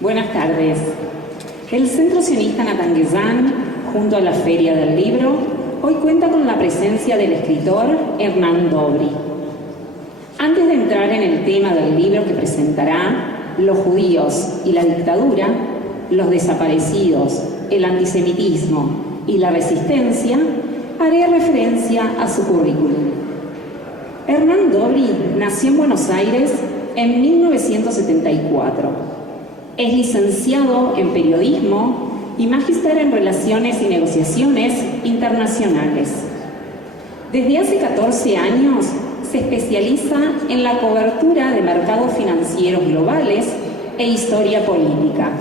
Buenas tardes. El Centro Sionista Natan Gesan, junto a la Feria del Libro, hoy cuenta con la presencia del escritor Hernán Dobry. Antes de entrar en el tema del libro que presentará, Los judíos y la dictadura, los desaparecidos, el antisemitismo y la resistencia, haré referencia a su currículum. Hernán Dobry nació en Buenos Aires en 1974. Es licenciado en periodismo y magíster en relaciones y negociaciones internacionales. Desde hace 14 años se especializa en la cobertura de mercados financieros globales e historia política.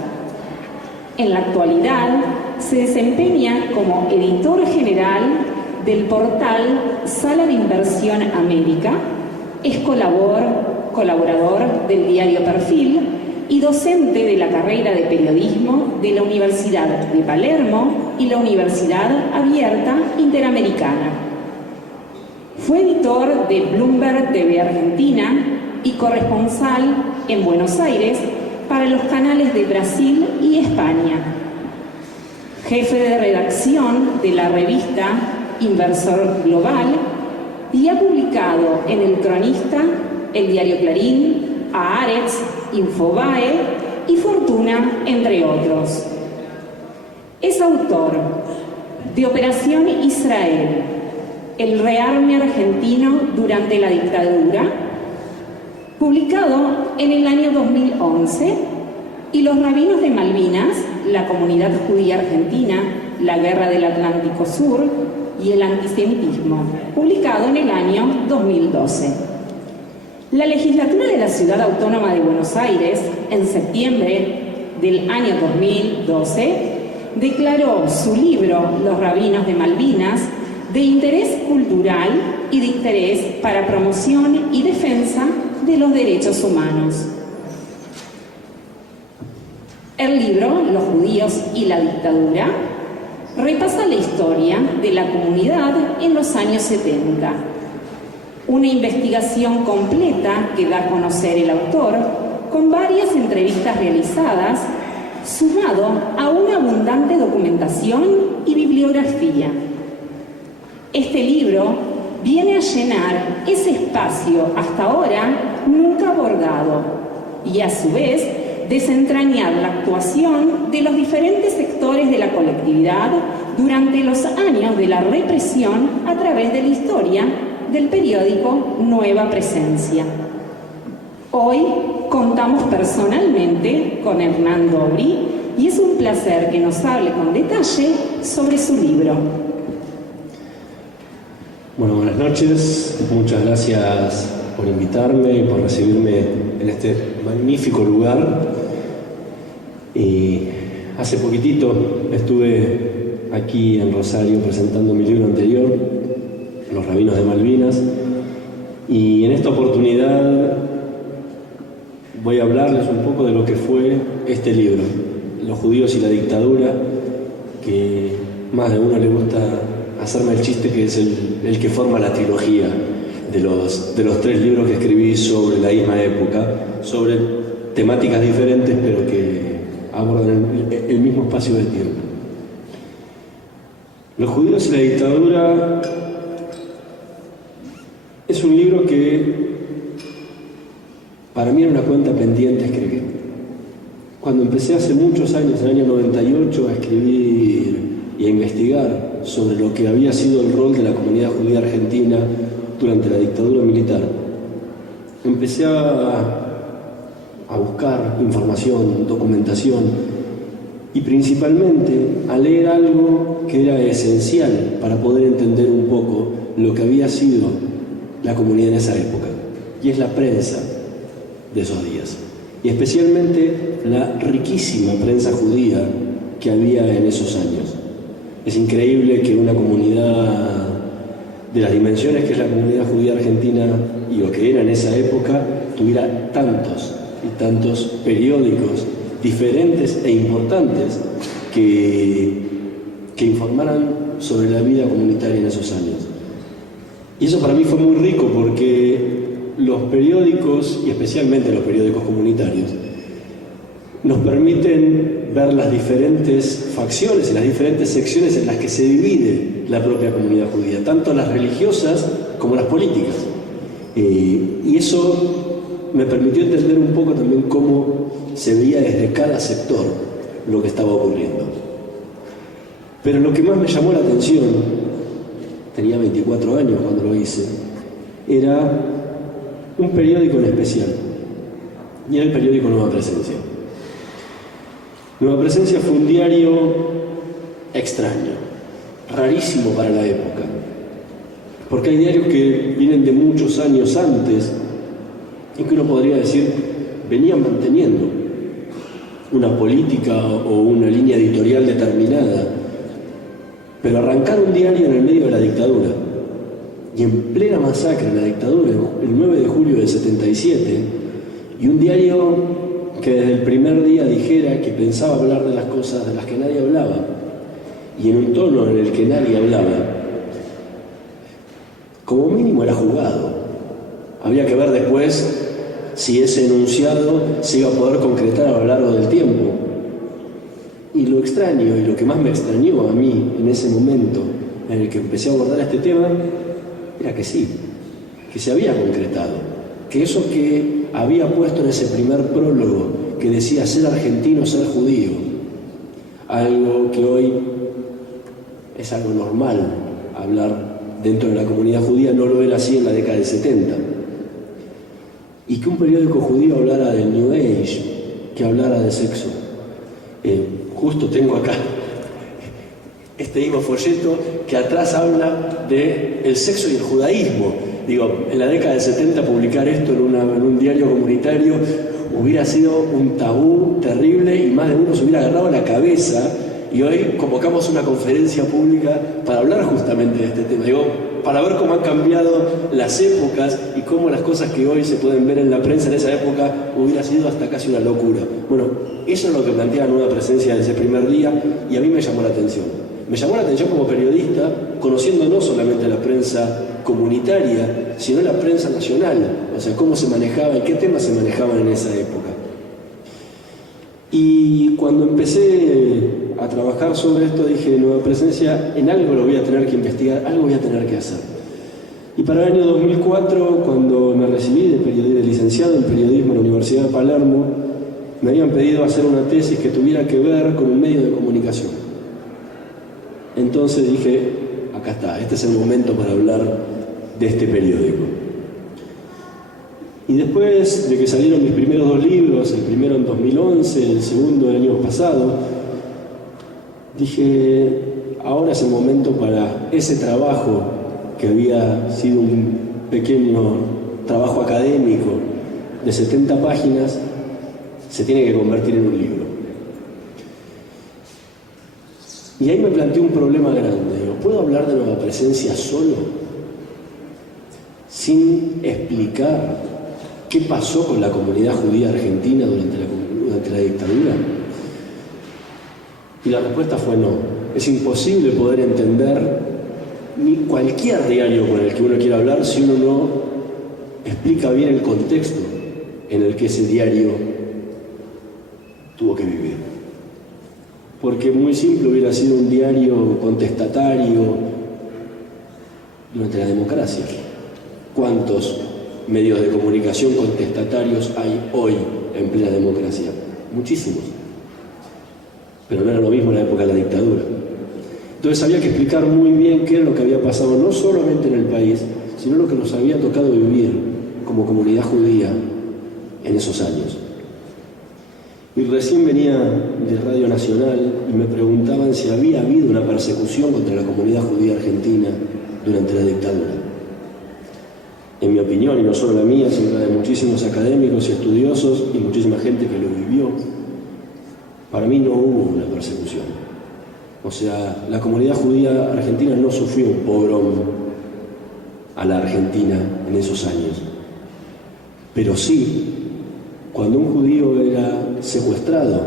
En la actualidad se desempeña como editor general del portal Sala de Inversión América, es colaborador del diario Perfil y docente de la carrera de periodismo de la Universidad de Palermo y la Universidad Abierta Interamericana. Fue editor de Bloomberg TV Argentina y corresponsal en Buenos Aires para los canales de Brasil y España. Jefe de redacción de la revista Inversor Global y ha publicado en El Cronista, El Diario Clarín, Haaretz, Infobae y Fortuna, entre otros. Es autor de Operación Israel, el rearme argentino durante la dictadura, publicado en el año 2011, y Los rabinos de Malvinas, la comunidad judía argentina, la guerra del Atlántico Sur y el antisemitismo, publicado en el año 2012. La legislatura de la Ciudad Autónoma de Buenos Aires, en septiembre del año 2012, declaró su libro Los rabinos de Malvinas de interés cultural y de interés para promoción y defensa de los derechos humanos. El libro Los judíos y la dictadura repasa la historia de la comunidad en los años 70. Una investigación completa que da a conocer el autor con varias entrevistas realizadas, sumado a una abundante documentación y bibliografía. Este libro viene a llenar ese espacio hasta ahora nunca abordado y a su vez desentrañar la actuación de los diferentes sectores de la colectividad durante los años de la represión a través de la historia del periódico Nueva Presencia. Hoy contamos personalmente con Hernán Dobry y es un placer que nos hable con detalle sobre su libro. Bueno, buenas noches. Muchas gracias por invitarme y por recibirme en este magnífico lugar. Y hace poquitito estuve aquí en Rosario presentando mi libro anterior, Los rabinos de Malvinas, y en esta oportunidad voy a hablarles un poco de lo que fue este libro, Los judíos y la dictadura, que más de uno le gusta hacerme el chiste que es el que forma la trilogía de los 3 libros que escribí sobre la misma época, sobre temáticas diferentes pero que abordan el mismo espacio de tiempo. Los judíos y la dictadura es un libro que para mí era una cuenta pendiente escribir. Cuando empecé hace muchos años, en el año 98, a escribir y a investigar sobre lo que había sido el rol de la comunidad judía argentina durante la dictadura militar, empecé a buscar información, documentación y principalmente a leer algo que era esencial para poder entender un poco lo que había sido la comunidad en esa época, y es la prensa de esos días, y especialmente la riquísima prensa judía que había en esos años. Es increíble que una comunidad de las dimensiones que es la comunidad judía argentina y lo que era en esa época tuviera tantos y tantos periódicos diferentes e importantes que informaran sobre la vida comunitaria en esos años. Y eso para mí fue muy rico porque los periódicos, y especialmente los periódicos comunitarios, nos permiten ver las diferentes facciones y las diferentes secciones en las que se divide la propia comunidad judía, tanto las religiosas como las políticas. Y eso me permitió entender un poco también cómo se veía desde cada sector lo que estaba ocurriendo. Pero lo que más me llamó la atención, tenía 24 años cuando lo hice, era un periódico en especial, y era el periódico Nueva Presencia. Nueva Presencia fue un diario extraño, rarísimo para la época, porque hay diarios que vienen de muchos años antes y que uno podría decir venían manteniendo una política o una línea editorial determinada, pero arrancar un diario en el medio de la dictadura y en plena masacre de la dictadura, el 9 de julio del 77, y un diario que desde el primer día dijera que pensaba hablar de las cosas de las que nadie hablaba y en un tono en el que nadie hablaba, como mínimo era jugado. Había que ver después si ese enunciado se iba a poder concretar a lo largo del tiempo. Y lo extraño, y lo que más me extrañó a mí en ese momento en el que empecé a abordar este tema, era que sí, que se había concretado, que eso que había puesto en ese primer prólogo, que decía ser argentino, ser judío, algo que hoy es algo normal hablar dentro de la comunidad judía, no lo era así en la década del 70. Y que un periódico judío hablara del New Age, que hablara de sexo. Justo tengo acá este mismo folleto que atrás habla del sexo y el judaísmo. Digo, en la década del 70 publicar esto en un diario comunitario hubiera sido un tabú terrible y más de uno se hubiera agarrado la cabeza, y hoy convocamos una conferencia pública para hablar justamente de este tema. Digo, para ver cómo han cambiado las épocas y cómo las cosas que hoy se pueden ver en la prensa en esa época hubiera sido hasta casi una locura. Bueno, eso es lo que plantea Nueva Presencia desde ese primer día, y a mí me llamó la atención. Me llamó la atención como periodista, conociendo no solamente la prensa comunitaria, sino la prensa nacional, o sea, cómo se manejaba y qué temas se manejaban en esa época. Y cuando empecé a trabajar sobre esto, dije, Nueva Presencia, en algo lo voy a tener que investigar, algo voy a tener que hacer. Y para el año 2004, cuando me recibí de licenciado en periodismo en la Universidad de Palermo, me habían pedido hacer una tesis que tuviera que ver con un medio de comunicación. Entonces dije, acá está, este es el momento para hablar de este periódico. Y después de que salieron mis primeros 2 libros, el primero en 2011, el segundo el año pasado, dije, ahora es el momento para ese trabajo que había sido un pequeño trabajo académico de 70 páginas, se tiene que convertir en un libro. Y ahí me planteé un problema grande. Digo, ¿puedo hablar de Nueva Presencia solo? Sin explicar qué pasó con la comunidad judía argentina durante la dictadura. Y la respuesta fue no. Es imposible poder entender ni cualquier diario con el que uno quiera hablar si uno no explica bien el contexto en el que ese diario tuvo que vivir. Porque muy simple hubiera sido un diario contestatario durante la democracia. ¿Cuántos medios de comunicación contestatarios hay hoy en plena democracia? Muchísimos. Pero no era lo mismo en la época de la dictadura. Entonces había que explicar muy bien qué era lo que había pasado, no solamente en el país, sino lo que nos había tocado vivir como comunidad judía en esos años. Y recién venía de Radio Nacional y me preguntaban si había habido una persecución contra la comunidad judía argentina durante la dictadura. En mi opinión, y no solo la mía, sino la de muchísimos académicos y estudiosos y muchísima gente que lo vivió, para mí no hubo una persecución. O sea, la comunidad judía argentina no sufrió un pogrom a la Argentina en esos años. Pero sí, cuando un judío era secuestrado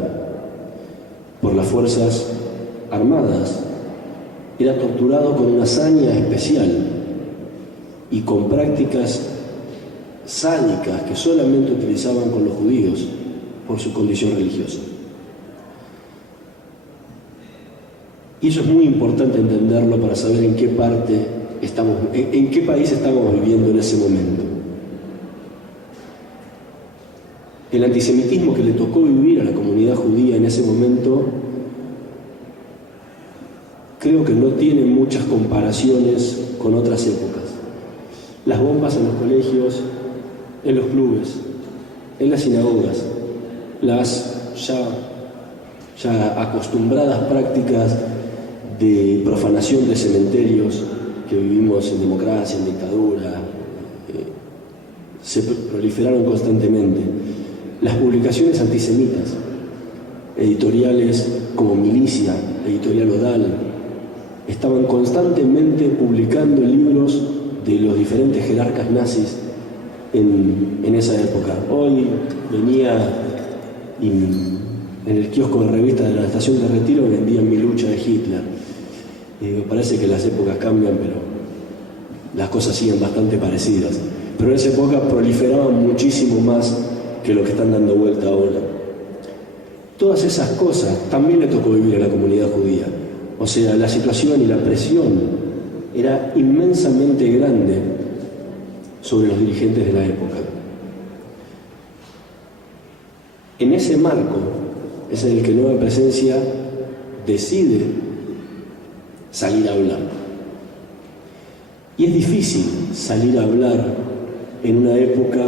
por las fuerzas armadas, era torturado con una hazaña especial y con prácticas sádicas que solamente utilizaban con los judíos, por su condición religiosa. Y eso es muy importante entenderlo para saber en qué país estamos viviendo en ese momento. El antisemitismo que le tocó vivir a la comunidad judía en ese momento creo que no tiene muchas comparaciones con otras épocas. Las bombas en los colegios, en los clubes, en las sinagogas, las ya acostumbradas prácticas de profanación de cementerios que vivimos en democracia, en dictadura, se proliferaron constantemente. Las publicaciones antisemitas, editoriales como Milicia, Editorial Odal, estaban constantemente publicando libros de los diferentes jerarcas nazis en esa época. Hoy venía en el kiosco de revistas de la estación de Retiro, vendían Mi lucha de Hitler. Me parece que las épocas cambian, pero las cosas siguen bastante parecidas. Pero en esa época proliferaban muchísimo más que lo que están dando vuelta ahora. Todas esas cosas también le tocó vivir a la comunidad judía. O sea, la situación y la presión era inmensamente grande sobre los dirigentes de la época. En ese marco es en el que Nueva Presencia decide salir a hablar. Y es difícil salir a hablar en una época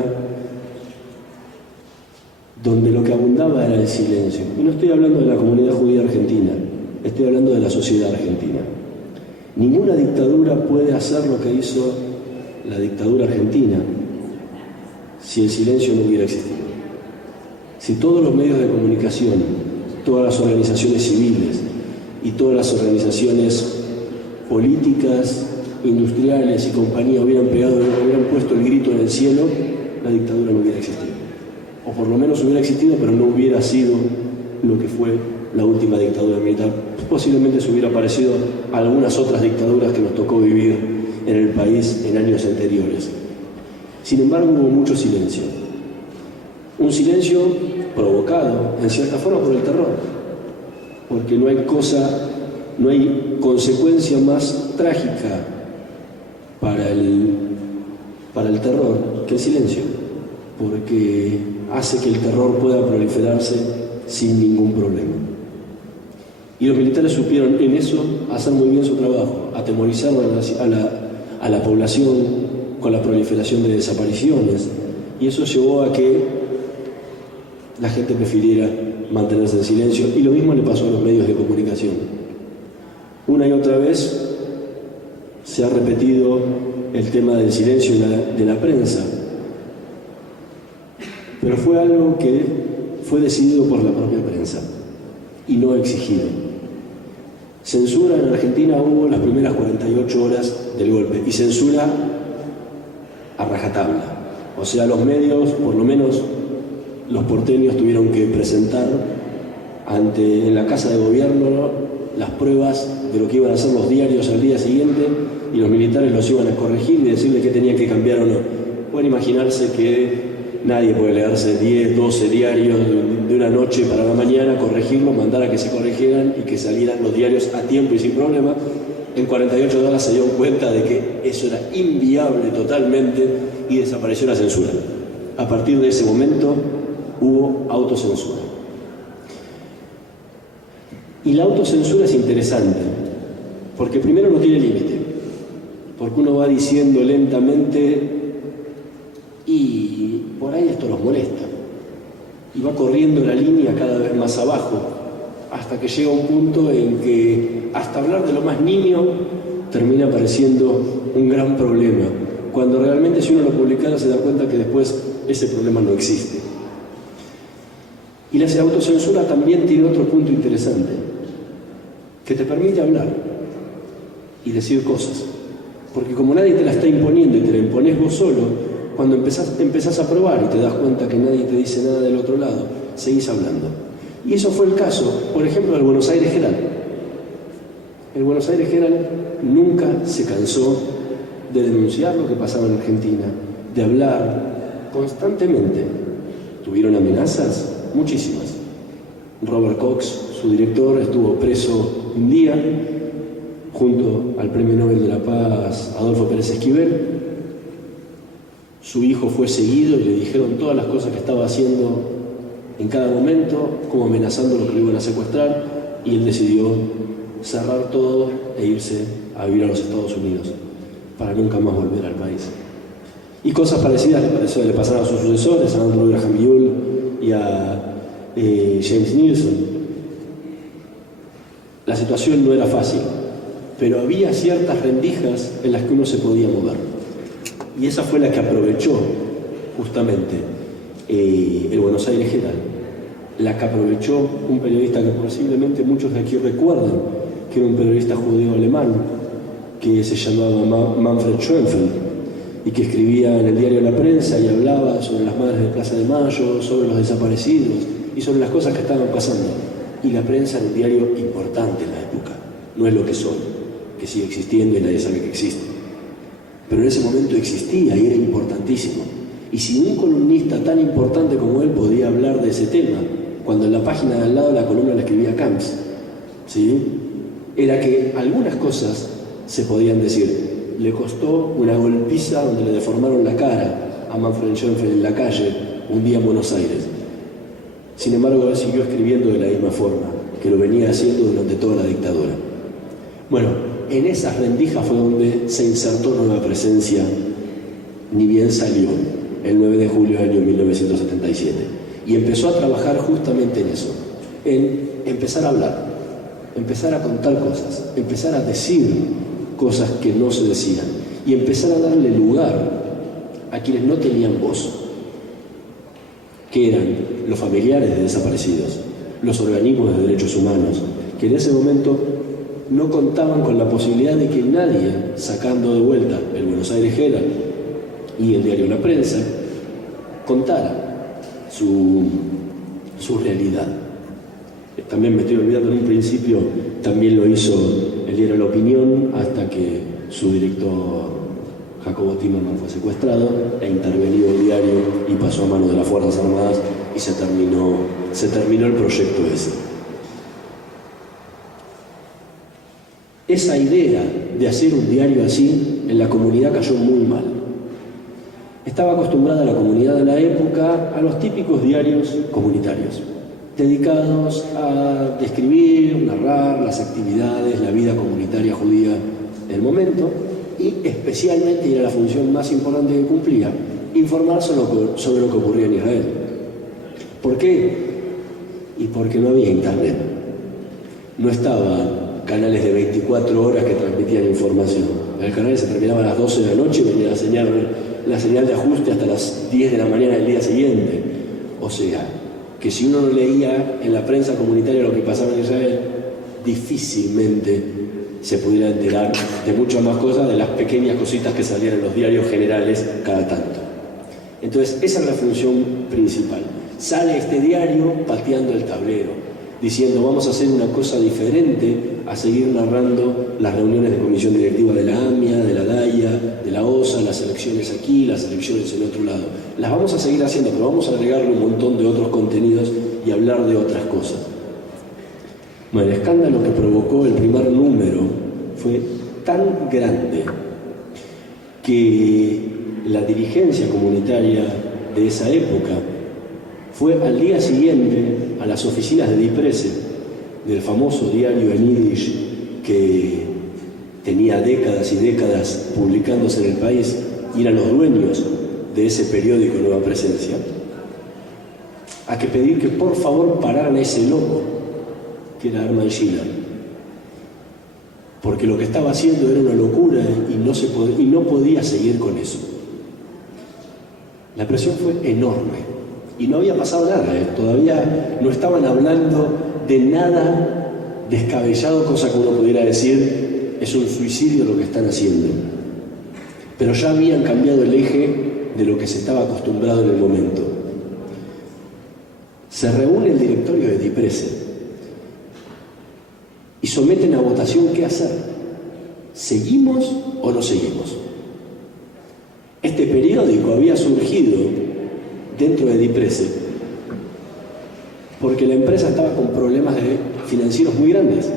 donde lo que abundaba era el silencio. Y no estoy hablando de la comunidad judía argentina, estoy hablando de la sociedad argentina. Ninguna dictadura puede hacer lo que hizo la dictadura argentina si el silencio no hubiera existido. Si todos los medios de comunicación, todas las organizaciones civiles y todas las organizaciones políticas, industriales y compañía hubieran puesto el grito en el cielo, la dictadura no hubiera existido. O por lo menos hubiera existido, pero no hubiera sido lo que fue la última dictadura militar. Posiblemente se hubiera parecido a algunas otras dictaduras que nos tocó vivir en el país en años anteriores. Sin embargo, hubo mucho silencio. Un silencio provocado, en cierta forma, por el terror. Porque no hay consecuencia más trágica para el terror que el silencio. Porque hace que el terror pueda proliferarse sin ningún problema. Y los militares supieron en eso hacer muy bien su trabajo, atemorizar a la población con la proliferación de desapariciones, y eso llevó a que la gente prefiriera mantenerse en silencio, y lo mismo le pasó a los medios de comunicación. Una y otra vez se ha repetido el tema del silencio de la prensa, pero fue algo que fue decidido por la propia prensa y no exigido. Censura en Argentina hubo las primeras 48 horas del golpe, y censura a rajatabla. O sea, los medios, por lo menos los porteños, tuvieron que presentar en la Casa de Gobierno las pruebas de lo que iban a hacer los diarios al día siguiente, y los militares los iban a corregir y decirles qué tenían que cambiar o no. Pueden imaginarse que nadie puede leerse 10, 12 diarios de una noche para la mañana, corregirlos, mandar a que se corrigieran y que salieran los diarios a tiempo y sin problema. En 48 horas se dieron cuenta de que eso era inviable totalmente y desapareció la censura. A partir de ese momento hubo autocensura. Y la autocensura es interesante, porque primero no tiene límite, porque uno va diciendo lentamente y por ahí esto los molesta, y va corriendo la línea cada vez más abajo, hasta que llega un punto en que hasta hablar de lo más nimio termina pareciendo un gran problema, cuando realmente si uno lo publicara se da cuenta que después ese problema no existe. Y la autocensura también tiene otro punto interesante, que te permite hablar y decir cosas, porque como nadie te la está imponiendo y te la impones vos solo, cuando empezás a probar y te das cuenta que nadie te dice nada del otro lado, seguís hablando. Y eso fue el caso, por ejemplo, del Buenos Aires Herald. El Buenos Aires Herald nunca se cansó de denunciar lo que pasaba en Argentina, de hablar constantemente. ¿Tuvieron amenazas? muchísimas. Robert Cox, su director, estuvo preso un día junto al Premio Nobel de la Paz Adolfo Pérez Esquivel. Su hijo fue seguido y le dijeron todas las cosas que estaba haciendo en cada momento, como amenazando lo que lo iban a secuestrar, y él decidió cerrar todo e irse a vivir a los Estados Unidos para nunca más volver al país. Y cosas parecidas le pasaron a sus sucesores, a Andrew Graham Yule y a James Nilsson. La situación no era fácil, pero había ciertas rendijas en las que uno se podía mover. Y esa fue la que aprovechó justamente el Buenos Aires Herald, la que aprovechó un periodista que posiblemente muchos de aquí recuerdan, que era un periodista judeo-alemán, que se llamaba Manfred Schoenfeld, y que escribía en el diario La Prensa y hablaba sobre las madres de Plaza de Mayo, sobre los desaparecidos y sobre las cosas que estaban pasando. Y La Prensa era un diario importante en la época, no es lo que son, que sigue existiendo y nadie sabe que existe. Pero en ese momento existía y era importantísimo. Y si un columnista tan importante como él podía hablar de ese tema, cuando en la página de al lado la columna la escribía Camps, ¿sí?, era que algunas cosas se podían decir. Le costó una golpiza donde le deformaron la cara a Manfred Schoenfeld en la calle un día en Buenos Aires. Sin embargo, él siguió escribiendo de la misma forma que lo venía haciendo durante toda la dictadura. Bueno, en esas rendijas fue donde se insertó Nueva Presencia, ni bien salió, el 9 de julio del año 1977. Y empezó a trabajar justamente en eso, en empezar a hablar, empezar a contar cosas, empezar a decir cosas que no se decían y empezar a darle lugar a quienes no tenían voz, que eran los familiares de desaparecidos, los organismos de derechos humanos, que en ese momento no contaban con la posibilidad de que nadie, sacando de vuelta el Buenos Aires Herald y el diario La Prensa, contara su realidad. También me estoy olvidando, en un principio también lo hizo el diario La Opinión, hasta que su director Jacobo Timerman fue secuestrado e intervenió el diario y pasó a manos de las Fuerzas Armadas y se terminó el proyecto ese. Esa idea de hacer un diario así en la comunidad cayó muy mal. Estaba acostumbrada la comunidad de la época a los típicos diarios comunitarios, dedicados a describir, narrar las actividades, la vida comunitaria judía del momento, y especialmente, y era la función más importante que cumplía, informar sobre lo que ocurría en Israel. ¿Por qué? Y porque no había internet. No estaban canales de 24 horas que transmitían información. El canal se terminaba a las 12 de la noche y venía la señal de ajuste hasta las 10 de la mañana del día siguiente. O sea, que si uno no leía en la prensa comunitaria lo que pasaba en Israel, difícilmente se pudiera enterar de muchas más cosas, de las pequeñas cositas que salían en los diarios generales cada tanto. Entonces, esa es la función principal. Sale este diario pateando el tablero, diciendo vamos a hacer una cosa diferente a seguir narrando las reuniones de comisión directiva de la AMIA, de la DAIA, de la OSA, las elecciones aquí, las elecciones en otro lado. Las vamos a seguir haciendo, pero vamos a agregarle un montón de otros contenidos y hablar de otras cosas. Bueno, el escándalo que provocó el primer número fue tan grande que la dirigencia comunitaria de esa época fue al día siguiente a las oficinas de Dipresse, del famoso diario en Yiddish que tenía décadas y décadas publicándose en el país, y eran los dueños de ese periódico Nueva Presencia, a que pedir que por favor pararan a ese loco que era Hermann Schiller, porque lo que estaba haciendo era una locura y no podía seguir con eso. La presión fue enorme y no había pasado nada, todavía no estaban hablando de nada descabellado, cosa que uno pudiera decir es un suicidio lo que están haciendo, pero ya habían cambiado el eje de lo que se estaba acostumbrado en el momento. Se reúne el directorio de Dipresse y someten a votación qué hacer. ¿Seguimos o no seguimos? Este periódico había surgido dentro de Dipresse porque la empresa estaba con problemas financieros muy grandes.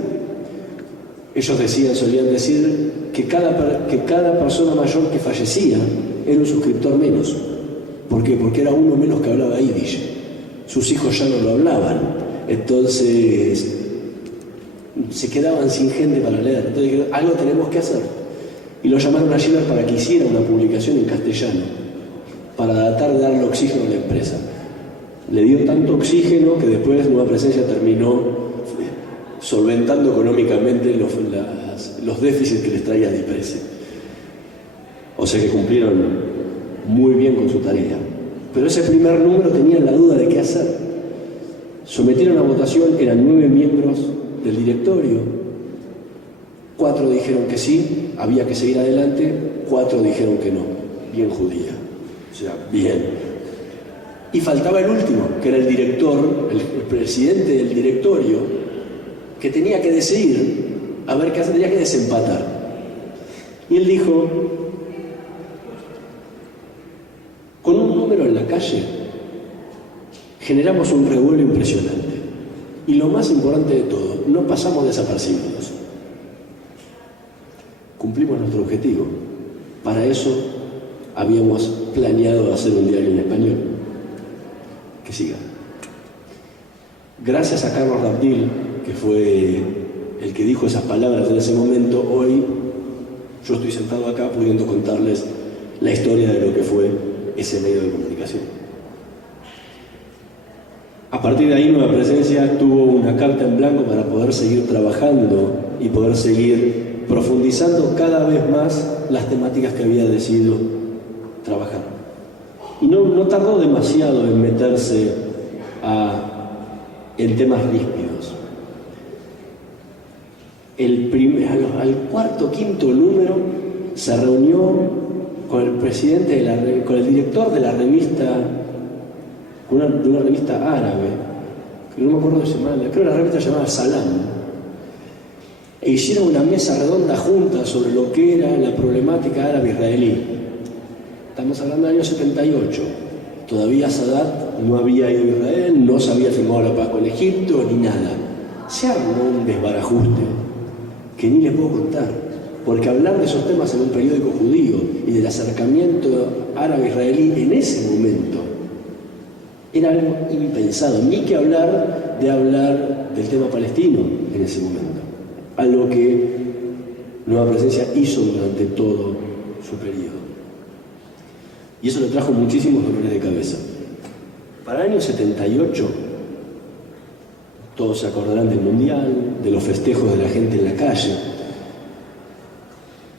Ellos solían decir que cada persona mayor que fallecía era un suscriptor menos. ¿Por qué? Porque era uno menos que hablaba yiddish. Sus hijos ya no lo hablaban. Entonces se quedaban sin gente para leer. Entonces algo tenemos que hacer. Y lo llamaron a Schiller para que hiciera una publicación en castellano, para tratar de darle oxígeno a la empresa. Le dio tanto oxígeno que después Nueva Presencia terminó solventando económicamente los déficits que les traía DIPRESE. O sea que cumplieron muy bien con su tarea. Pero ese primer número tenían la duda de qué hacer. Sometieron a votación, eran 9 miembros del directorio. 4 dijeron que sí, había que seguir adelante, 4 dijeron que no. Bien judía. O sea, bien. Y faltaba el último, que era el director, el presidente del directorio, que tenía que decidir, a ver qué hacer, tenía que desempatar. Y él dijo, con un número en la calle, generamos un revuelo impresionante. Y lo más importante de todo, no pasamos desapercibidos. Cumplimos nuestro objetivo. Para eso habíamos planeado hacer un diario en español. Que siga. Gracias a Carlos Rabdil, que fue el que dijo esas palabras en ese momento, hoy yo estoy sentado acá pudiendo contarles la historia de lo que fue ese medio de comunicación. A partir de ahí Nueva Presencia tuvo una carta en blanco para poder seguir trabajando y poder seguir profundizando cada vez más las temáticas que había decidido trabajar. Y no tardó demasiado en meterse en temas ríspidos. Al cuarto, quinto número se reunió con el presidente, con el director de la revista, de una revista árabe, que no me acuerdo de su nombre, creo que la revista se llamaba Salam, e hicieron una mesa redonda junta sobre lo que era la problemática árabe-israelí. Estamos hablando del año 78. Todavía Sadat no había ido a Israel, no se había firmado la paz con Egipto, ni nada. Se armó un desbarajuste que ni les puedo contar, porque hablar de esos temas en un periódico judío y del acercamiento árabe-israelí en ese momento era algo impensado, ni que hablar del tema palestino en ese momento, algo que Nueva Presencia hizo durante todo su periodo. Y eso le trajo muchísimos dolores de cabeza. Para el año 78, todos se acordarán del Mundial, de los festejos de la gente en la calle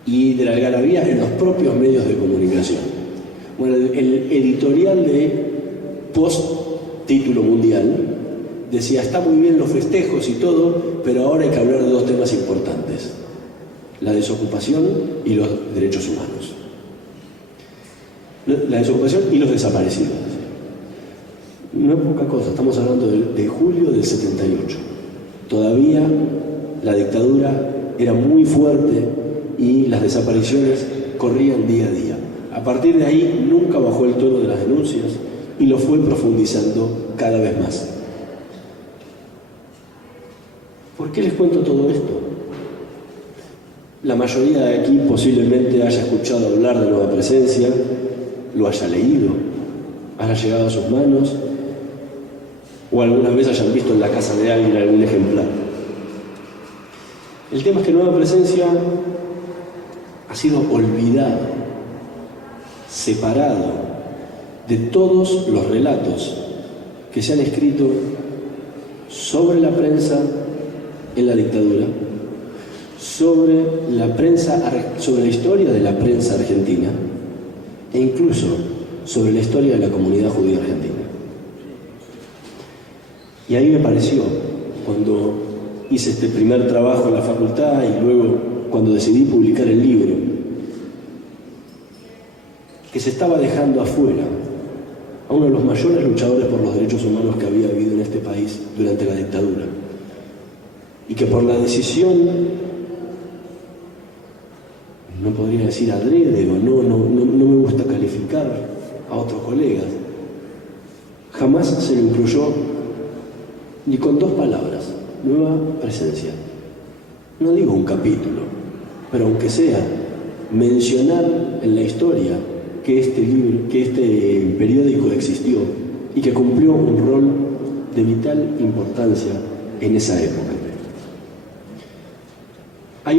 y de la algarabía en los propios medios de comunicación. Bueno, el editorial de post-título mundial decía, está muy bien los festejos y todo, pero ahora hay que hablar de 2 temas importantes: la desocupación y los derechos humanos. La desocupación y los desaparecidos. No es poca cosa, estamos hablando de julio del 78. Todavía la dictadura era muy fuerte y las desapariciones corrían día a día. A partir de ahí nunca bajó el tono de las denuncias y lo fue profundizando cada vez más. ¿Por qué les cuento todo esto? La mayoría de aquí posiblemente haya escuchado hablar de Nueva Presencia, lo haya leído, haya llegado a sus manos, o alguna vez hayan visto en la casa de alguien algún ejemplar. El tema es que Nueva Presencia ha sido olvidado, separado de todos los relatos que se han escrito sobre la prensa en la dictadura, sobre la historia de la prensa argentina e incluso sobre la historia de la comunidad judía argentina. Y ahí me pareció, cuando hice este primer trabajo en la facultad y luego cuando decidí publicar el libro, que se estaba dejando afuera a uno de los mayores luchadores por los derechos humanos que había habido en este país durante la dictadura, y que por la decisión, no podría decir adrede o no me gusta calificar a otros colegas, jamás se lo incluyó ni con dos palabras, nueva presencia. No digo un capítulo, pero aunque sea mencionar en la historia que este periódico existió y que cumplió un rol de vital importancia en esa época. Hay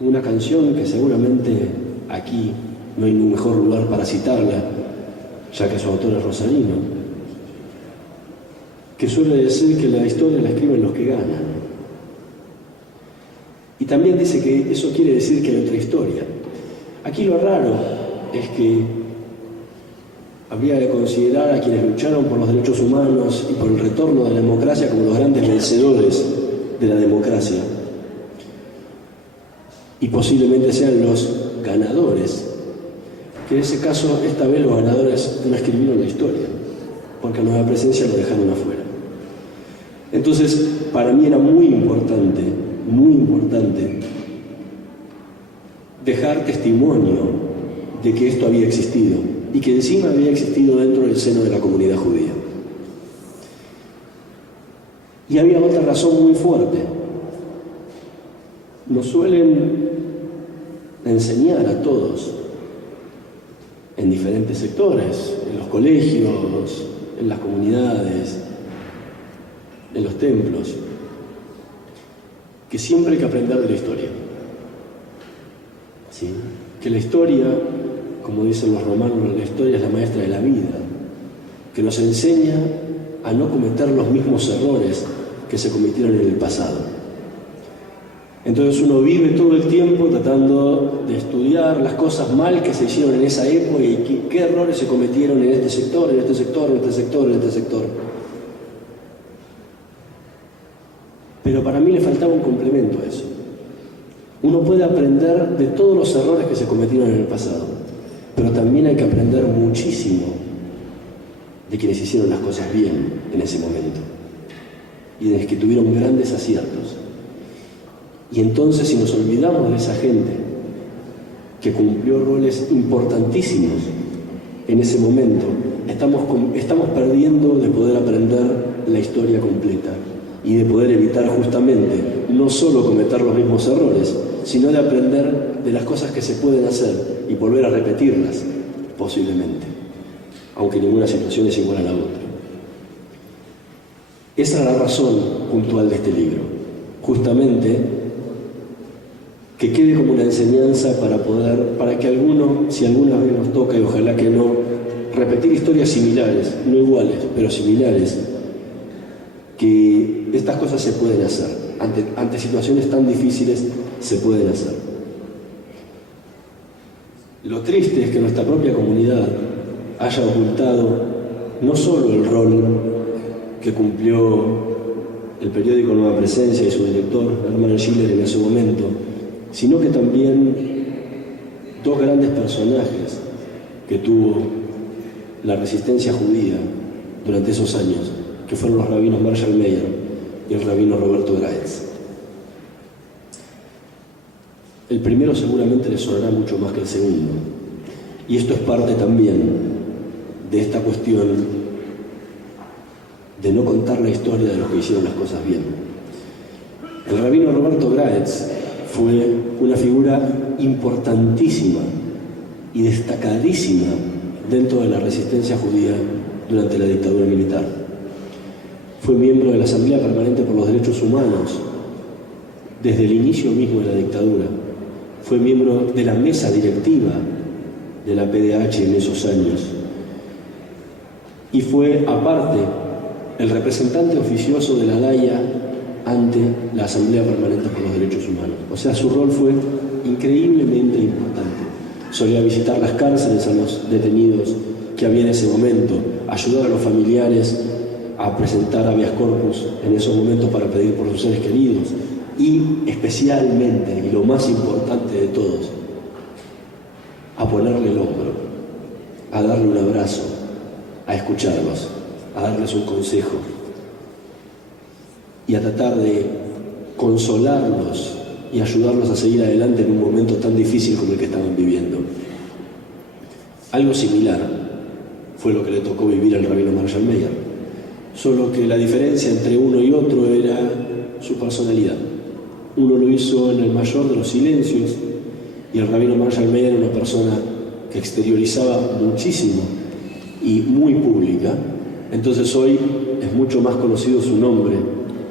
una canción que seguramente aquí no hay un mejor lugar para citarla, ya que su autor es rosarino, que suele decir que la historia la escriben los que ganan. Y también dice que eso quiere decir que hay otra historia. Aquí lo raro es que habría de considerar a quienes lucharon por los derechos humanos y por el retorno de la democracia como los grandes vencedores de la democracia. Y posiblemente sean los ganadores, que en ese caso, esta vez los ganadores no escribieron la historia, porque a Nueva Presencia lo dejaron afuera. Entonces, para mí era muy importante dejar testimonio de que esto había existido y que encima había existido dentro del seno de la comunidad judía. Y había otra razón muy fuerte. Nos suelen enseñar a todos, en diferentes sectores, en los colegios, en las comunidades, en los templos, que siempre hay que aprender de la historia. ¿Sí? Que la historia, como dicen los romanos, la historia es la maestra de la vida, que nos enseña a no cometer los mismos errores que se cometieron en el pasado. Entonces uno vive todo el tiempo tratando de estudiar las cosas mal que se hicieron en esa época y qué errores se cometieron en este sector, en este sector, en este sector, en este sector. Pero para mí le faltaba un complemento a eso. Uno puede aprender de todos los errores que se cometieron en el pasado, pero también hay que aprender muchísimo de quienes hicieron las cosas bien en ese momento y de los que tuvieron grandes aciertos. Y entonces, si nos olvidamos de esa gente que cumplió roles importantísimos en ese momento, estamos perdiendo de poder aprender la historia completa y de poder evitar justamente no solo cometer los mismos errores, sino de aprender de las cosas que se pueden hacer y volver a repetirlas, posiblemente, aunque ninguna situación es igual a la otra. Esa es la razón puntual de este libro, justamente que quede como una enseñanza para que alguno, si alguna vez nos toca, y ojalá que no, repetir historias similares, no iguales, pero similares, que estas cosas se pueden hacer, ante situaciones tan difíciles se pueden hacer. Lo triste es que nuestra propia comunidad haya ocultado no solo el rol que cumplió el periódico Nueva Presencia y su director, Hermann Schiller, en ese momento, sino que también dos grandes personajes que tuvo la resistencia judía durante esos años, que fueron los rabinos Marshall Meyer y el rabino Roberto Graetz. El primero seguramente le sonará mucho más que el segundo, y esto es parte también de esta cuestión de no contar la historia de los que hicieron las cosas bien. El rabino Roberto Graetz fue una figura importantísima y destacadísima dentro de la resistencia judía durante la dictadura militar. Fue miembro de la Asamblea Permanente por los Derechos Humanos desde el inicio mismo de la dictadura. Fue miembro de la mesa directiva de la PDH en esos años. Y fue, aparte, el representante oficioso de la DAIA ante la Asamblea Permanente por los Derechos Humanos. O sea, su rol fue increíblemente importante. Solía visitar las cárceles a los detenidos que había en ese momento, ayudar a los familiares a presentar habeas corpus en esos momentos para pedir por sus seres queridos y especialmente, y lo más importante de todos, a ponerle el hombro, a darle un abrazo, a escucharlos, a darles un consejo y a tratar de consolarlos y ayudarlos a seguir adelante en un momento tan difícil como el que estaban viviendo. Algo similar fue lo que le tocó vivir al rabino Marshall Meyer. solo que la diferencia entre uno y otro era su personalidad. Uno lo hizo en el mayor de los silencios y el rabino Marshall Meyer era una persona que exteriorizaba muchísimo y muy pública. Entonces hoy es mucho más conocido su nombre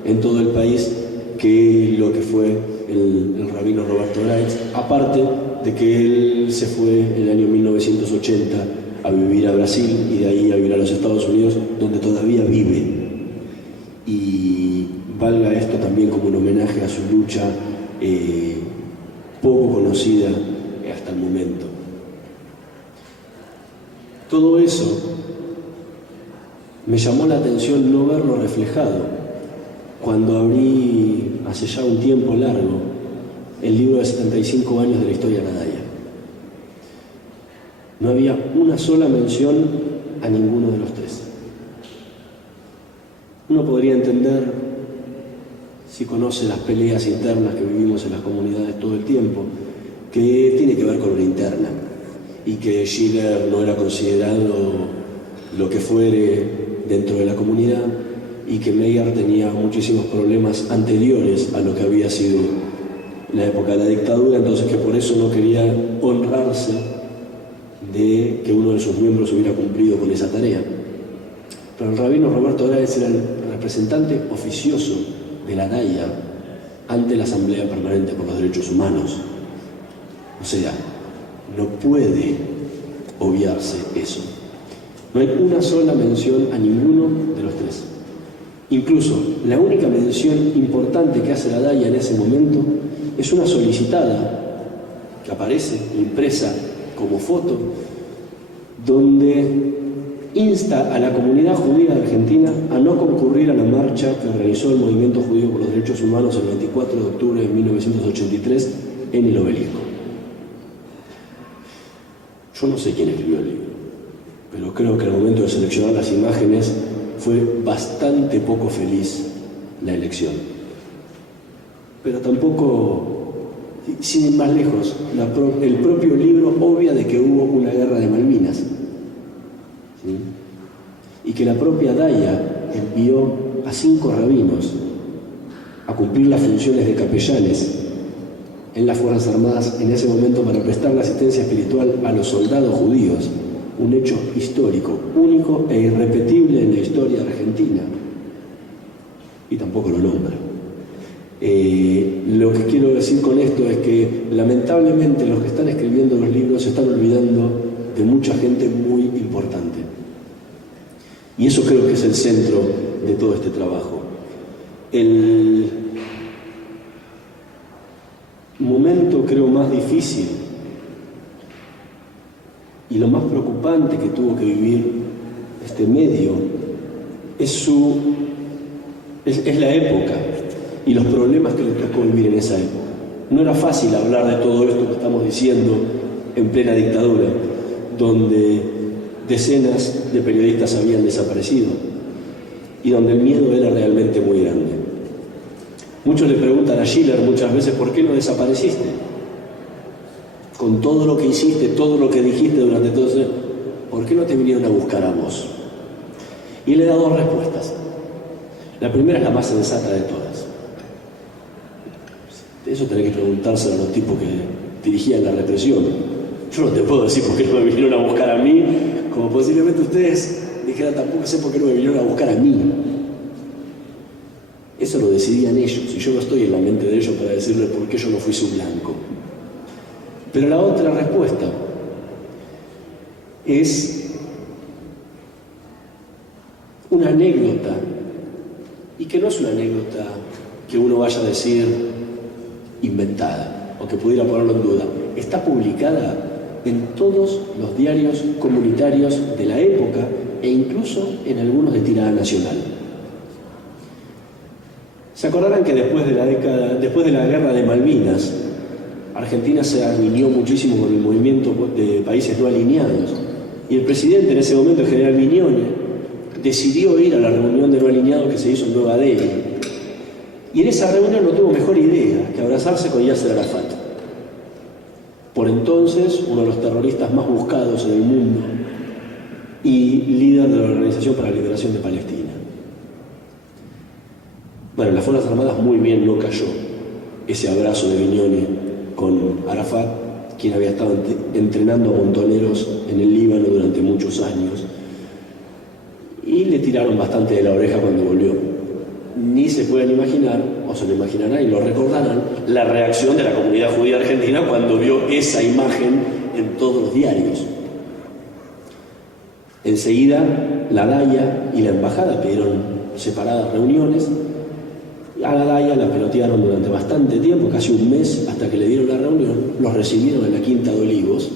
en todo el país que lo que fue el rabino Roberto Reitz, aparte de que él se fue en el año 1980 a vivir a Brasil y de ahí a vivir a los Estados Unidos, donde todavía vive. Y valga esto también como un homenaje a su lucha poco conocida hasta el momento. Todo eso me llamó la atención no verlo reflejado cuando abrí hace ya un tiempo largo el libro de 75 años de la historia de la Daya. No había una sola mención a ninguno de los tres. Uno podría entender, si conoce las peleas internas que vivimos en las comunidades todo el tiempo, que tiene que ver con una interna y que Schiller no era considerado lo que fuere dentro de la comunidad y que Meyer tenía muchísimos problemas anteriores a lo que había sido la época de la dictadura, entonces que por eso no quería honrarse de que uno de sus miembros hubiera cumplido con esa tarea. Pero el rabino Roberto Reitz era el representante oficioso de la Daya ante la Asamblea Permanente por los Derechos Humanos. O sea, no puede obviarse eso. No hay una sola mención a ninguno de los tres. Incluso la única mención importante que hace la Daya en ese momento es una solicitada que aparece impresa como foto, donde insta a la comunidad judía de Argentina a no concurrir a la marcha que organizó el Movimiento Judío por los Derechos Humanos el 24 de octubre de 1983 en el Obelisco. Yo no sé quién escribió el libro, pero creo que al momento de seleccionar las imágenes fue bastante poco feliz la elección. Pero tampoco, sin ir más lejos, el propio libro obvia de que hubo una guerra de Malvinas, ¿sí? Y que la propia Daya envió a 5 rabinos a cumplir las funciones de capellanes en las Fuerzas Armadas en ese momento para prestar la asistencia espiritual a los soldados judíos, un hecho histórico, único e irrepetible en la historia argentina, y tampoco lo nombra. Lo que quiero decir con esto es que lamentablemente los que están escribiendo los libros se están olvidando de mucha gente muy importante, y eso creo que es el centro de todo este trabajo. El momento creo más difícil y lo más preocupante que tuvo que vivir este medio es la época y los problemas que le tocó vivir en esa época. No era fácil hablar de todo esto que estamos diciendo en plena dictadura, donde decenas de periodistas habían desaparecido y donde el miedo era realmente muy grande. Muchos le preguntan a Schiller muchas veces, ¿por qué no desapareciste? Con todo lo que hiciste, todo lo que dijiste durante todo ese tiempo, ¿por qué no te vinieron a buscar a vos? Y le da 2 respuestas. La primera es la más sensata de todas. Eso tenés que preguntárselo a los tipos que dirigían la represión. Yo no te puedo decir por qué no me vinieron a buscar a mí, como posiblemente ustedes dijeran, tampoco sé por qué no me vinieron a buscar a mí. Eso lo decidían ellos, y yo no estoy en la mente de ellos para decirle por qué yo no fui su blanco. Pero la otra respuesta es una anécdota, y que no es una anécdota que uno vaya a decir inventada, o que pudiera ponerlo en duda. Está publicada en todos los diarios comunitarios de la época, e incluso en algunos de tirada nacional. Se acordarán que después de la guerra de Malvinas, Argentina se alineó muchísimo con el movimiento de países no alineados, y el presidente en ese momento, el general Mignone, decidió ir a la reunión de no alineados que se hizo en Nueva Delhi, y en esa reunión no tuvo mejor idea que abrazarse con Yasser Arafat, por entonces uno de los terroristas más buscados en el mundo y líder de la Organización para la Liberación de Palestina. Bueno, las Fuerzas Armadas muy bien no cayó ese abrazo de Viñone con Arafat, quien había estado entrenando a montoneros en el Líbano durante muchos años, y le tiraron bastante de la oreja cuando volvió. Ni se pueden imaginar, o se lo imaginarán y lo recordarán, la reacción de la comunidad judía argentina cuando vio esa imagen en todos los diarios. Enseguida, la DAIA y la embajada pidieron separadas reuniones. A la DAIA la pelotearon durante bastante tiempo, casi un mes, hasta que le dieron la reunión. Los recibieron en la Quinta de Olivos.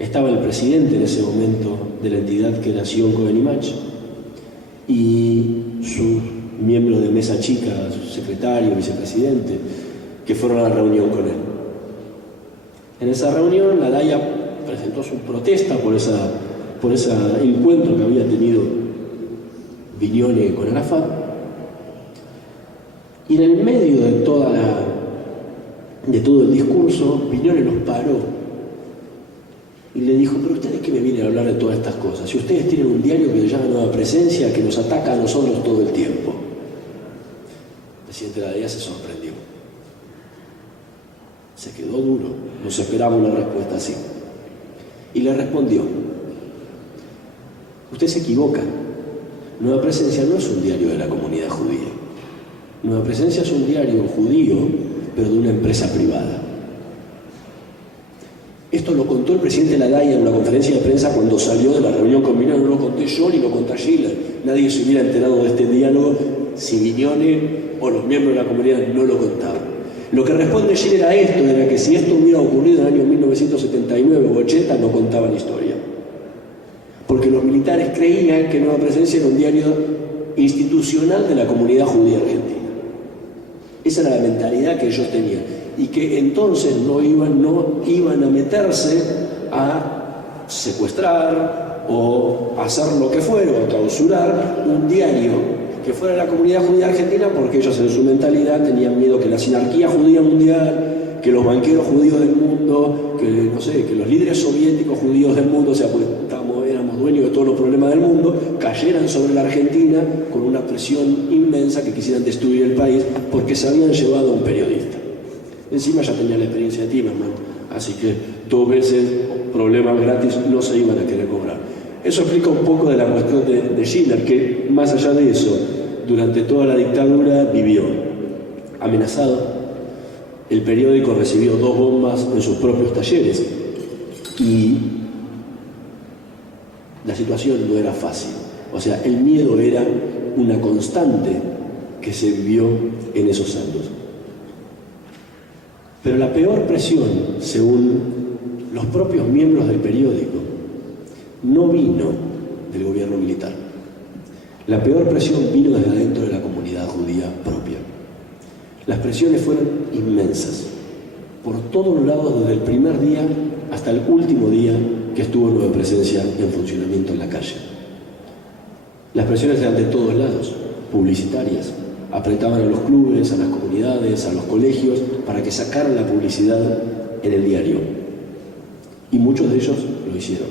Estaba el presidente en ese momento de la entidad, que era Sion Cohen-Imach, y sus miembros de mesa chica, su secretario, vicepresidente, que fueron a la reunión con él. En esa reunión, la DAIA presentó su protesta por ese encuentro que había tenido Viñone con Arafat. Y en el medio de todo el discurso, Viñone los paró y le dijo: pero ustedes qué me vienen a hablar de todas estas cosas, si ustedes tienen un diario que se llama Nueva Presencia, que nos ataca a nosotros todo el tiempo. El presidente de la DAIA se sorprendió, se quedó duro, no se esperaba una respuesta así, y le respondió: usted se equivoca, Nueva Presencia no es un diario de la comunidad judía. Nueva Presencia es un diario judío, pero de una empresa privada. Esto lo contó el presidente de la DAIA en una conferencia de prensa cuando salió de la reunión con Viñone. No lo conté yo ni lo contó Schiller. Nadie se hubiera enterado de este diálogo si Viñone o los miembros de la comunidad no lo contaban. Lo que responde Schiller a esto era que si esto hubiera ocurrido en el año 1979 o 80, no contaban historia. Porque los militares creían que Nueva Presencia era un diario institucional de la comunidad judía argentina. Esa era la mentalidad que ellos tenían, y que entonces no iban a meterse a secuestrar o hacer lo que fuera, o clausurar un diario que fuera de la comunidad judía argentina, porque ellos en su mentalidad tenían miedo que la sinarquía judía mundial, que los banqueros judíos del mundo, que los líderes soviéticos judíos del mundo, o sea, pues éramos dueños de todos los problemas del mundo, cayeran sobre la Argentina con una presión inmensa, que quisieran destruir el país porque se habían llevado a un periodista. Encima ya tenía la experiencia de Timerman, así que 2 veces problemas gratis no se iban a querer cobrar. Eso explica un poco de la cuestión de Schiller, que más allá de eso, durante toda la dictadura vivió amenazado. El periódico recibió 2 bombas en sus propios talleres y la situación no era fácil. O sea, el miedo era una constante que se vivió en esos años. Pero la peor presión, según los propios miembros del periódico, no vino del gobierno militar. La peor presión vino desde adentro de la comunidad judía propia. Las presiones fueron inmensas, por todos los lados, desde el primer día hasta el último día que estuvo Nueva Presencia en funcionamiento en la calle. Las presiones eran de todos lados, publicitarias. Apretaban a los clubes, a las comunidades, a los colegios, para que sacaran la publicidad en el diario. Y muchos de ellos lo hicieron.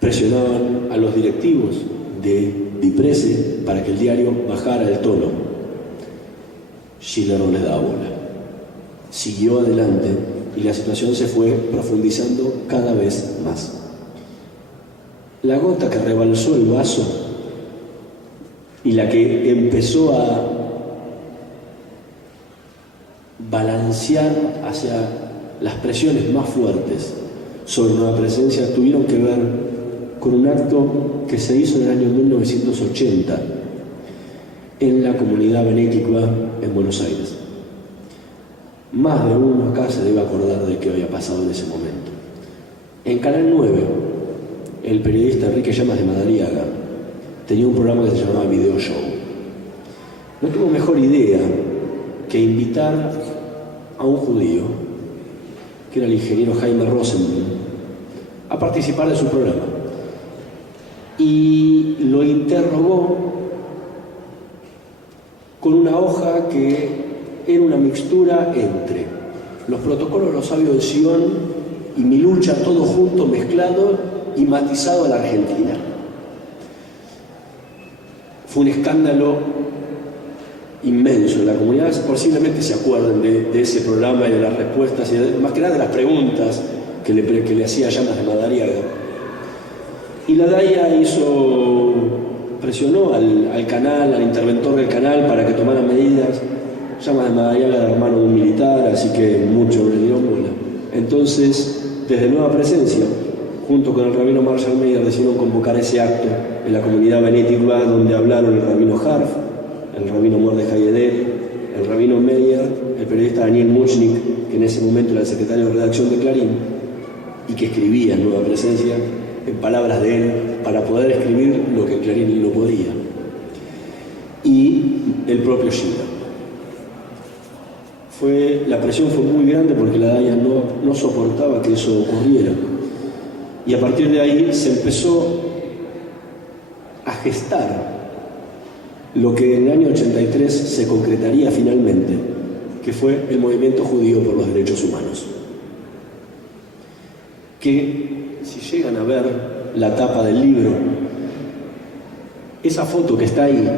Presionaban a los directivos de Diprese para que el diario bajara el tono. Schiller no les daba bola. Siguió adelante y la situación se fue profundizando cada vez más. La gota que rebalsó el vaso y la que empezó a balancear hacia las presiones más fuertes sobre Nueva Presencia tuvieron que ver con un acto que se hizo en el año 1980 en la comunidad benéfica en Buenos Aires. Más de uno acá se debe acordar de qué había pasado en ese momento. En Canal 9, el periodista Enrique Llamas de Madariaga tenía un programa que se llamaba Video Show. No tuvo mejor idea que invitar a un judío, que era el ingeniero Jaime Rosenblum, a participar de su programa. Y lo interrogó con una hoja que era una mixtura entre los protocolos de los sabios de Sion y mi lucha, todo junto, mezclado y matizado a la Argentina. Fue un escándalo inmenso en la comunidad. Posiblemente se acuerden de ese programa y de las respuestas, y más que nada de las preguntas que le hacía Llamas de Madariaga. Y la DAIA presionó al canal, al interventor del canal, para que tomara medidas. Llamas de Madariaga era hermano de un militar, así que mucho le dieron bola. Entonces, desde Nueva Presencia, junto con el rabino Marshall Meyer, decidieron convocar ese acto en la comunidad Benetikva, donde hablaron el rabino Harf, el rabino Mordechai Edel, el rabino Meyer, el periodista Daniel Muchnik, que en ese momento era el secretario de redacción de Clarín y que escribía en Nueva Presencia, en palabras de él, para poder escribir lo que Clarín no podía. Y el propio Schiller. La presión fue muy grande porque la DAIA no soportaba que eso ocurriera. Y a partir de ahí se empezó a gestar lo que en el año 83 se concretaría finalmente, que fue el movimiento judío por los derechos humanos. Que, si llegan a ver la tapa del libro, esa foto que está ahí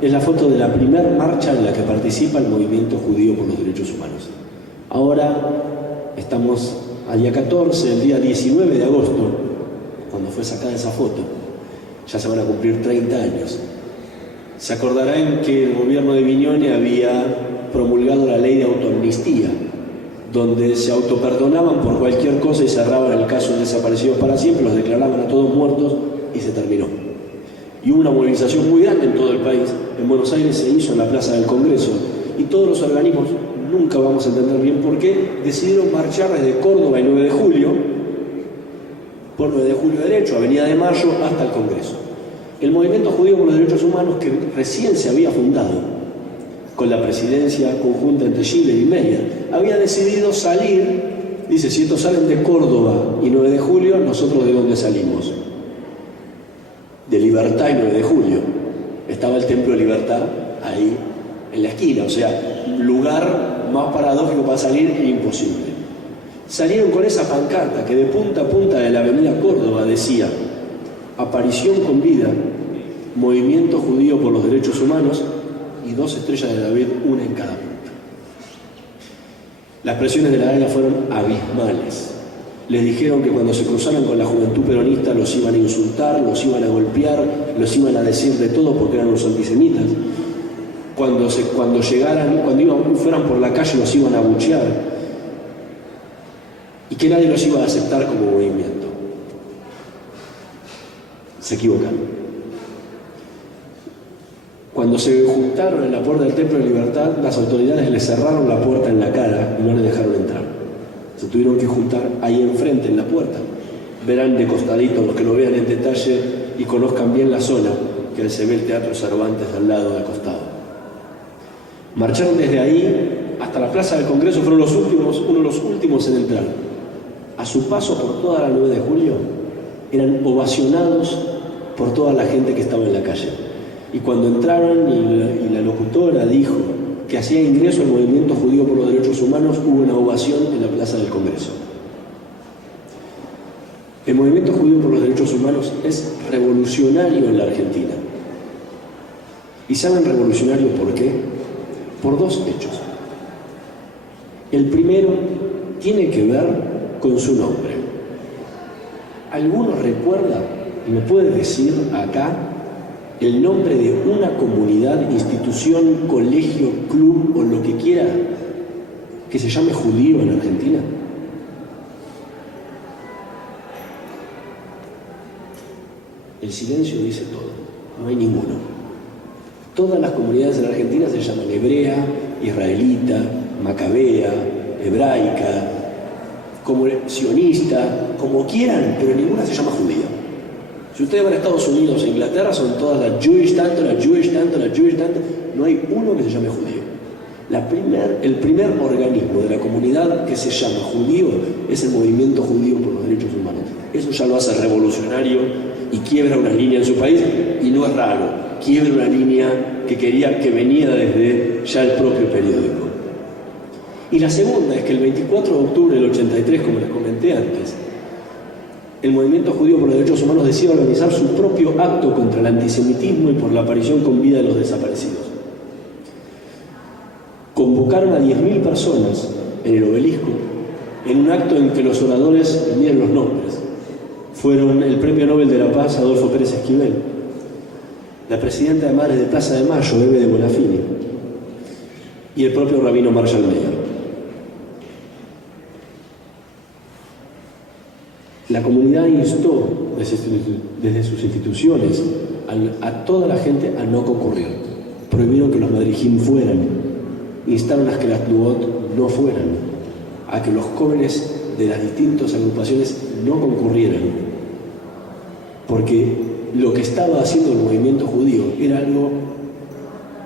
es la foto de la primera marcha en la que participa el movimiento judío por los derechos humanos. Ahora estamos al día 14, el día 19 de agosto, cuando fue sacada esa foto, ya se van a cumplir 30 años. Se acordarán que el gobierno de Viñone había promulgado la ley de autoamnistía, donde se autoperdonaban por cualquier cosa y cerraban el caso de desaparecidos para siempre, los declaraban a todos muertos y se terminó. Y hubo una movilización muy grande en todo el país. En Buenos Aires se hizo en la Plaza del Congreso y todos los organismos, nunca vamos a entender bien por qué, decidieron marchar desde Córdoba y 9 de julio, por 9 de julio derecho, Avenida de Mayo, hasta el Congreso. El movimiento judío por los derechos humanos, que recién se había fundado con la presidencia conjunta entre Schiller y Meyer, había decidido salir. Dice, si estos salen de Córdoba y 9 de julio, ¿nosotros de dónde salimos? De Libertad y 9 de julio. Estaba el Templo de Libertad ahí en la esquina, o sea, lugar más paradójico para salir e imposible. Salieron con esa pancarta que de punta a punta de la avenida Córdoba decía: aparición con vida, movimiento judío por los derechos humanos, y 2 estrellas de David, una en cada punta. Las presiones de la DAIA fueron abismales. Les dijeron que cuando se cruzaran con la juventud peronista los iban a insultar, los iban a golpear, los iban a decir de todo porque eran los antisemitas. Cuando fueran por la calle los iban a abuchear. Y que nadie los iba a aceptar como movimiento. Se equivocaron. Cuando se juntaron en la puerta del Templo de Libertad, las autoridades les cerraron la puerta en la cara y no les dejaron entrar. Se tuvieron que juntar ahí enfrente, en la puerta. Verán de costadito, los que lo vean en detalle y conozcan bien la zona, que se ve el Teatro Cervantes al lado, de costado. Marcharon desde ahí hasta la Plaza del Congreso, fueron uno de los últimos en entrar. A su paso por toda la 9 de julio, eran ovacionados por toda la gente que estaba en la calle. Y cuando entraron y la locutora dijo que hacía ingreso al movimiento judío por los derechos humanos, hubo una ovación en la Plaza del Congreso. El movimiento judío por los derechos humanos es revolucionario en la Argentina. ¿Y saben revolucionario por qué? Por 2 hechos. El primero tiene que ver con su nombre. ¿Alguno recuerda, y me puede decir acá, el nombre de una comunidad, institución, colegio, club o lo que quiera que se llame judío en Argentina? El silencio dice todo, no hay ninguno. Todas las comunidades en Argentina se llaman hebrea, israelita, macabea, hebraica, como sionista, como quieran, pero ninguna se llama judía. Si ustedes van a Estados Unidos e Inglaterra, son todas la Jewish tanto, la Jewish tanto, la Jewish tanto. No hay uno que se llame judío. El primer organismo de la comunidad que se llama judío es el movimiento judío por los derechos humanos. Eso ya lo hace revolucionario y quiebra una línea en su país, y no es raro. Quiebra una línea que venía desde ya el propio periódico. Y la segunda es que el 24 de octubre del 83, como les comenté antes, el movimiento judío por los derechos humanos decide organizar su propio acto contra el antisemitismo y por la aparición con vida de los desaparecidos. Convocaron a 10.000 personas en el obelisco en un acto en que los oradores, miren los nombres, fueron el Premio Nobel de la Paz Adolfo Pérez Esquivel, la presidenta de Madres de Plaza de Mayo, Eve de Bonafini, y el propio rabino Marshall Meyer. La comunidad instó desde sus instituciones a toda la gente a no concurrir. Prohibieron que los madrijim fueran, instaron a que las tnuot no fueran, a que los jóvenes de las distintas agrupaciones no concurrieran, porque lo que estaba haciendo el movimiento judío era algo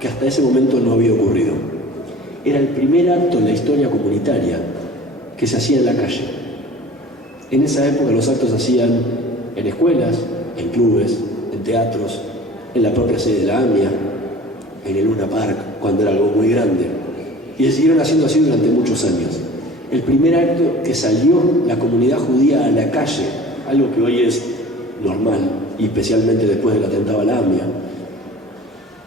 que hasta ese momento no había ocurrido. Era el primer acto en la historia comunitaria que se hacía en la calle. En esa época los actos se hacían en escuelas, en clubes, en teatros, en la propia sede de la AMIA, en el Luna Park, cuando era algo muy grande. Y se siguieron haciendo así durante muchos años. El primer acto que salió la comunidad judía a la calle, algo que hoy es normal, y especialmente después del atentado a la AMIA,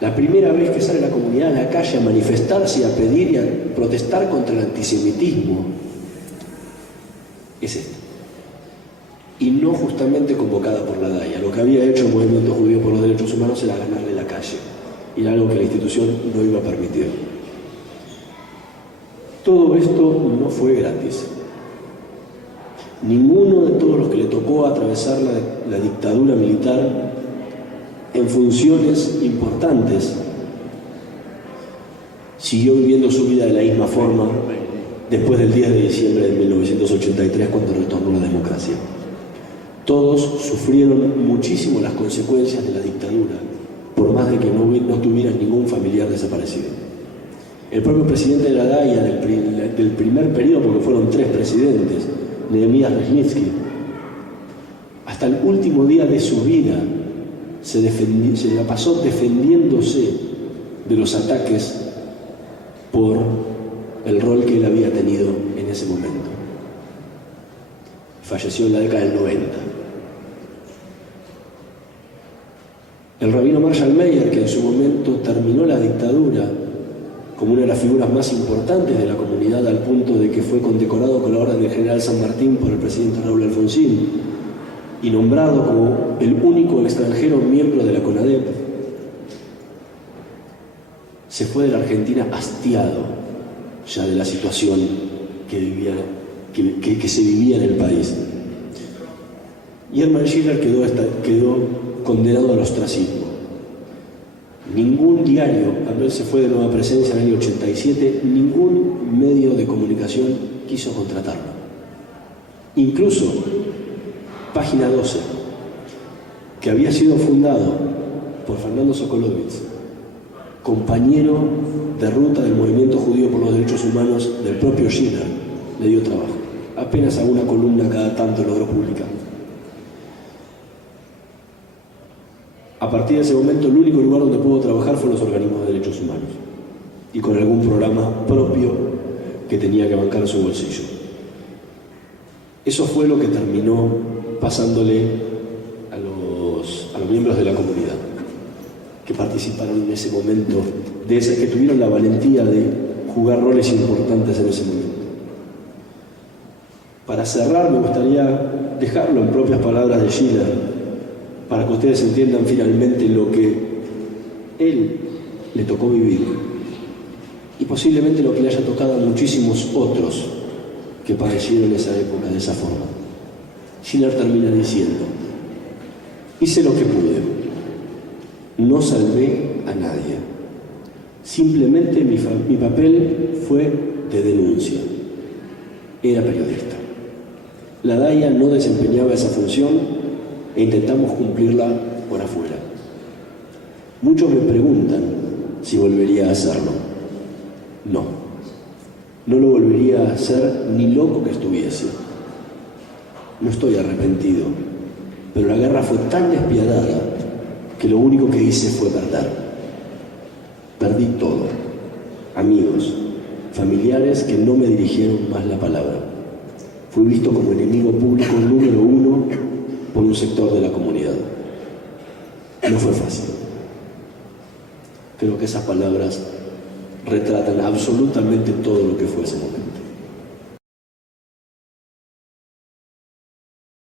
la primera vez que sale la comunidad a la calle a manifestarse, a pedir y a protestar contra el antisemitismo, es esta. Y no justamente convocada por la DAIA. Lo que había hecho el movimiento judío por los derechos humanos era ganarle la calle. Y era algo que la institución no iba a permitir. Todo esto no fue gratis. Ninguno de todos los que le tocó atravesar la dictadura militar en funciones importantes siguió viviendo su vida de la misma forma después del 10 de diciembre de 1983, cuando retornó la democracia. Todos sufrieron muchísimo las consecuencias de la dictadura, por más de que no tuvieran ningún familiar desaparecido. El propio presidente de la DAIA del primer periodo, porque fueron 3 presidentes, Nehemías Resnitzky, hasta el último día de su vida se la pasó defendiéndose de los ataques por el rol que él había tenido en ese momento. Falleció en la década del 90. El rabino Marshall Meyer, que en su momento terminó la dictadura como una de las figuras más importantes de la comunidad, al punto de que fue condecorado con la Orden del General San Martín por el presidente Raúl Alfonsín y nombrado como el único extranjero miembro de la CONADEP, se fue de la Argentina hastiado ya de la situación que se vivía en el país. Y Hermann Schiller quedó condenado al ostracismo. Ningún diario, cuando él se fue de nueva presencia en el año 87, ningún medio de comunicación quiso contratarlo. Incluso Página 12, que había sido fundado por Fernando Sokolovitz, compañero de ruta del movimiento judío por los derechos humanos del propio Schiller, le dio trabajo. Apenas alguna columna cada tanto logró publicar. A partir de ese momento, el único lugar donde pudo trabajar fue los organismos de derechos humanos y con algún programa propio que tenía que bancar su bolsillo. Eso fue lo que terminó pasándole a los miembros de la comunidad que participaron en ese momento, que tuvieron la valentía de jugar roles importantes en ese momento. Para cerrar, me gustaría dejarlo en propias palabras de Schiller, para que ustedes entiendan finalmente lo que él le tocó vivir y posiblemente lo que le haya tocado a muchísimos otros que padecieron esa época de esa forma. Schiller termina diciendo: hice lo que pude, no salvé a nadie, simplemente mi papel fue de denuncia, era periodista. La DAIA no desempeñaba esa función e intentamos cumplirla por afuera. Muchos me preguntan si volvería a hacerlo. No lo volvería a hacer ni loco que estuviese. No estoy arrepentido, pero la guerra fue tan despiadada que lo único que hice fue perder. Perdí todo: amigos, familiares que no me dirigieron más la palabra. Fui visto como enemigo público número 1 por un sector de la comunidad. No fue fácil. Creo que esas palabras retratan absolutamente todo lo que fue ese momento.